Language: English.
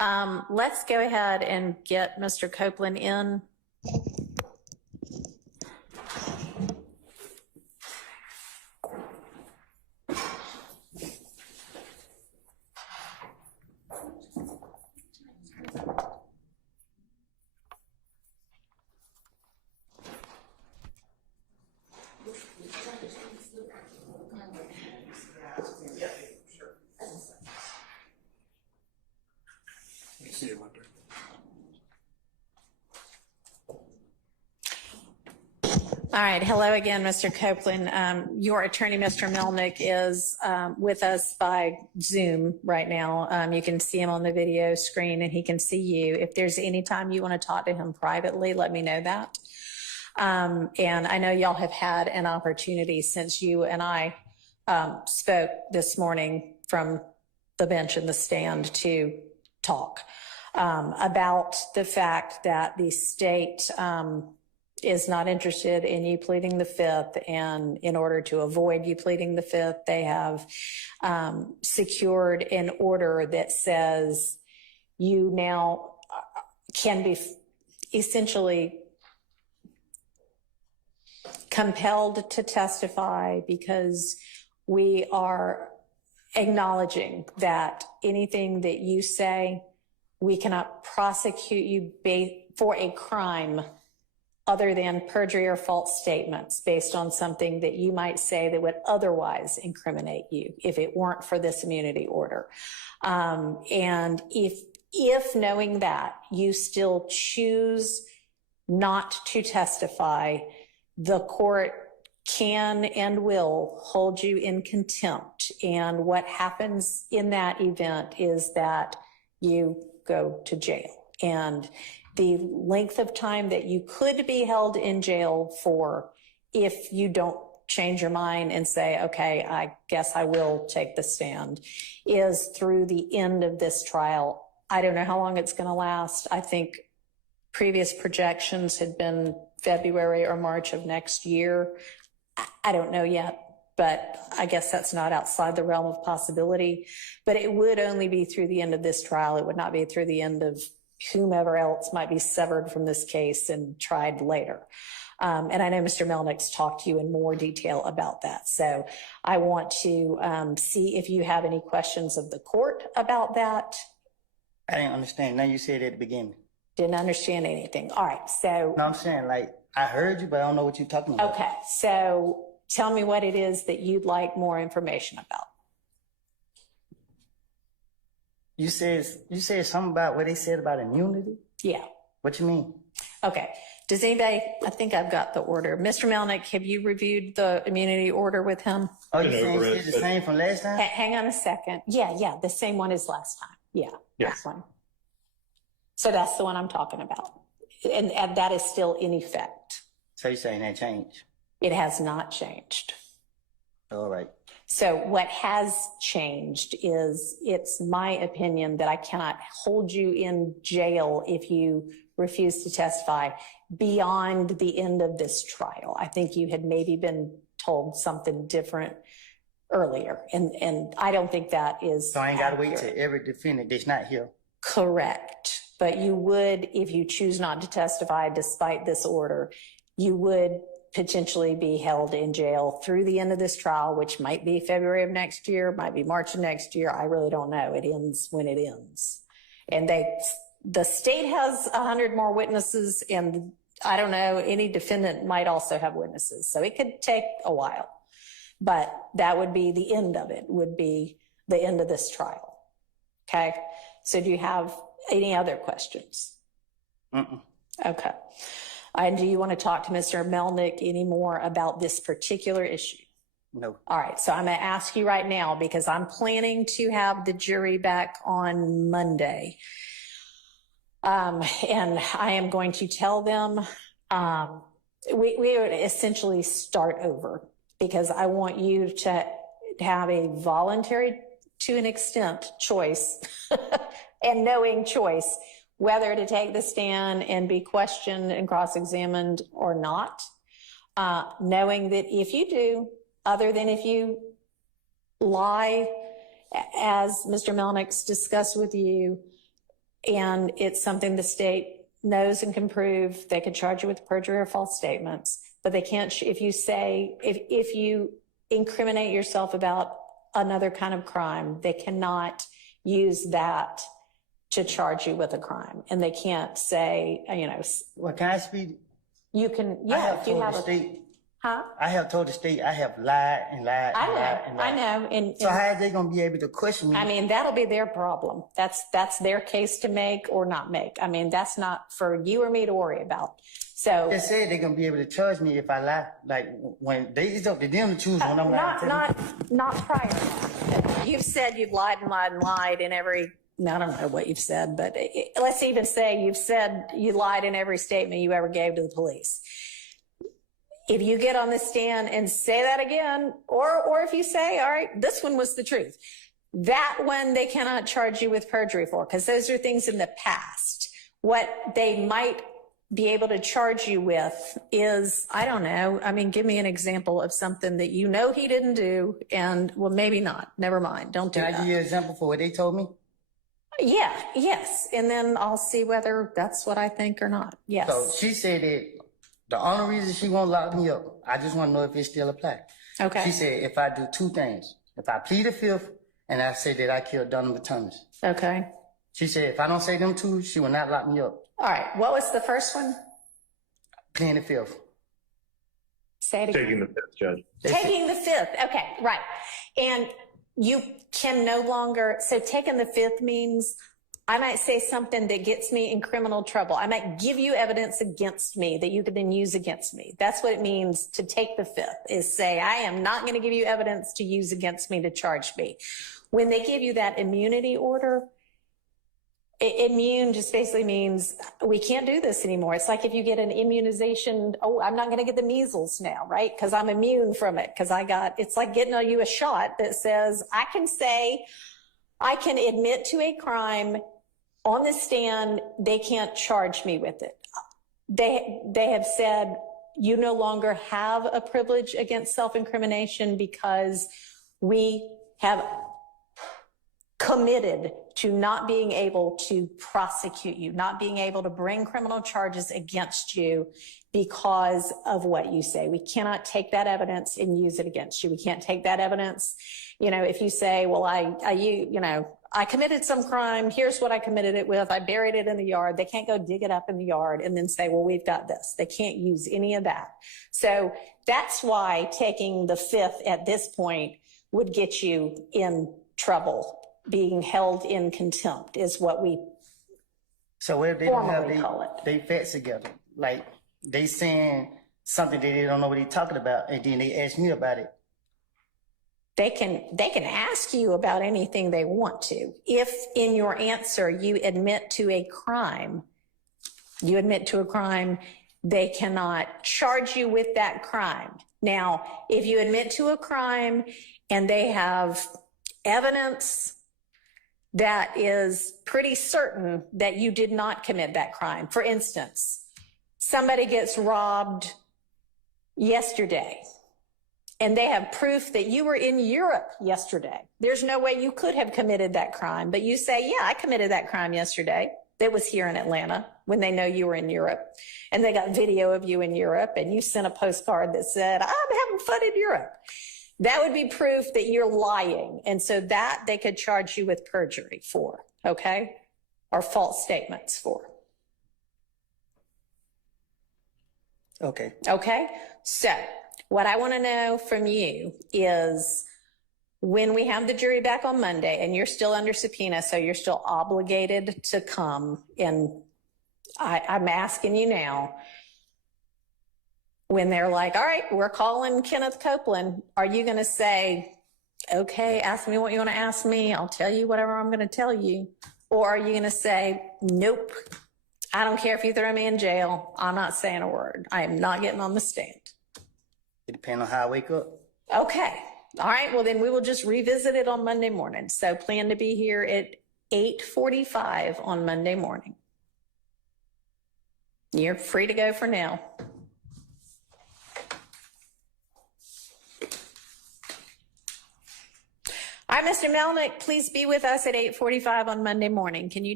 Let's go ahead and get Mr. Copeland in. All right. Hello again, Mr. Copeland. Your attorney, Mr. Melnick, is with us by Zoom right now. You can see him on the video screen and he can see you. If there's any time you want to talk to him privately, let me know that. And I know y'all have had an opportunity since you and I spoke this morning from the bench and the stand to talk about the fact that the state is not interested in you pleading the fifth, and in order to avoid you pleading the fifth, they have secured an order that says you now can be essentially compelled to testify because we are acknowledging that anything that you say, we cannot prosecute you for a crime other than perjury or false statements based on something that you might say that would otherwise incriminate you if it weren't for this immunity order. And if knowing that you still choose not to testify, the court can and will hold you in contempt. And what happens in that event is that you go to jail. And the length of time that you could be held in jail for if you don't change your mind and say, okay, I guess I will take the stand, is through the end of this trial. I don't know how long it's going to last. I think previous projections had been February or March of next year. I don't know yet, but I guess that's not outside the realm of possibility. But it would only be through the end of this trial. It would not be through the end of whomever else might be severed from this case and tried later. And I know Mr. Melnick's talked to you in more detail about that. So I want to see if you have any questions of the court about that. I didn't understand. Now you said at the beginning. Didn't understand anything. All right. So. No, I'm saying, like, I heard you, but I don't know what you're talking about. Okay. So tell me what it is that you'd like more information about. You said something about what they said about immunity? Yeah. What you mean? Okay. Does anybody, I think I've got the order. Mr. Melnick, have you reviewed the immunity order with him? Oh, you're saying it's the same from last time? Hang on a second. Yeah, the same one as last time. Yeah, yes. That one. So that's the one I'm talking about. And that is still in effect. So you're saying that changed? It has not changed. All right. So what has changed is, it's my opinion that I cannot hold you in jail if you refuse to testify beyond the end of this trial. I think you had maybe been told something different earlier, and I don't think that is So I ain't got to wait till every defendant that's not here. Correct. But you would, if you choose not to testify despite this order, you would potentially be held in jail through the end of this trial, which might be February of next year, might be March of next year. I really don't know. It ends when it ends. And the state has 100 more witnesses, and I don't know, any defendant might also have witnesses. So it could take a while, but that would be the end of it, would be the end of this trial. Okay. So do you have any other questions? Okay. And do you want to talk to Mr. Melnick any more about this particular issue? No. All right. So I'm going to ask you right now, because I'm planning to have the jury back on Monday. And I am going to tell them, we would essentially start over, because I want you to have a voluntary, to an extent, choice and knowing choice whether to take the stand and be questioned and cross-examined or not, knowing that if you do, other than if you lie, as Mr. Melnick's discussed with you, and it's something the state knows and can prove, they could charge you with perjury or false statements, but they can't, if you incriminate yourself about another kind of crime, they cannot use that to charge you with a crime. And they can't say, Well, can I speak? you can, I yeah, have if you told have the a, state. huh? I have told the state I have lied and lied and lied and lied. I know. And So how are they gonna be able to question me? I mean, that'll be their problem. That's their case to make or not make. I mean, that's not for you or me to worry about. So They said they're gonna be able to charge me if I lie. Like when it's up to them to choose when I'm lying. not prior. You've said you've lied and lied and lied in every, I don't know what you've said, but let's even say you've said you lied in every statement you ever gave to the police. If you get on the stand and say that again, or if you say, all right, this one was the truth, that one they cannot charge you with perjury for, because those are things in the past. What they might be able to charge you with is, I don't know, I mean, give me an example of something that you know he didn't do, and well, maybe not, never mind, don't do that. Can I give you an example for what they told me? Yeah, yes, and then I'll see whether that's what I think or not, yes. So she said that the only reason she won't lock me up, I just want to know if it still applies. Okay. She said if I do two things, if I plead the fifth and I say that I killed Donovan Thomas. Okay. She said if I don't say them two, she will not lock me up. All right, what was the first one? Pleading the fifth. Say it again. Taking the fifth, Judge. Taking the fifth, okay, right. And you can no longer, so taking the fifth means I might say something that gets me in criminal trouble. I might give you evidence against me that you could then use against me. That's what it means to take the fifth, is say, I am not going to give you evidence to use against me to charge me. When they give you that immunity order, immune just basically means we can't do this anymore. It's like if you get an immunization, oh, I'm not going to get the measles now, right? Because I'm immune from it. Because it's like getting you a shot that says, I can admit to a crime on the stand, they can't charge me with it. They have said you no longer have a privilege against self-incrimination because we have committed to not being able to prosecute you, not being able to bring criminal charges against you because of what you say. We cannot take that evidence and use it against you. We can't take that evidence. If you say, well, I committed some crime. Here's what I committed it with. I buried it in the yard. They can't go dig it up in the yard and then say, well, we've got this. They can't use any of that. So that's why taking the fifth at this point would get you in trouble. Being held in contempt is what we So what if they don't have formally call it. they facts together? Like they saying something that they don't know what they're talking about, and then they ask me about it. They can ask you about anything they want to. If in your answer you admit to a crime, they cannot charge you with that crime. Now, if you admit to a crime and they have evidence that is pretty certain that you did not commit that crime. For instance, somebody gets robbed yesterday and they have proof that you were in Europe yesterday. There's no way you could have committed that crime, but you say, yeah, I committed that crime yesterday. That was here in Atlanta when they know you were in Europe and they got video of you in Europe and you sent a postcard that said, I'm having fun in Europe. That would be proof that you're lying. And so that they could charge you with perjury for, okay? Or false statements for. Okay. Okay? So what I want to know from you is when we have the jury back on Monday and you're still under subpoena, so you're still obligated to come, and I'm asking you now, when they're like, all right, we're calling Kenneth Copeland, are you going to say, okay, ask me what you want to ask me. I'll tell you whatever I'm going to tell you. Or are you going to say, nope, I don't care if you throw me in jail. I'm not saying a word. I am not getting on the stand. It depends on how I wake up. Okay. All right. Well, then we will just revisit it on Monday morning. So plan to be here at 8:45 on Monday morning. You're free to go for now. All right, Mr. Melnick, please be with us at 8:45 on Monday morning. Can you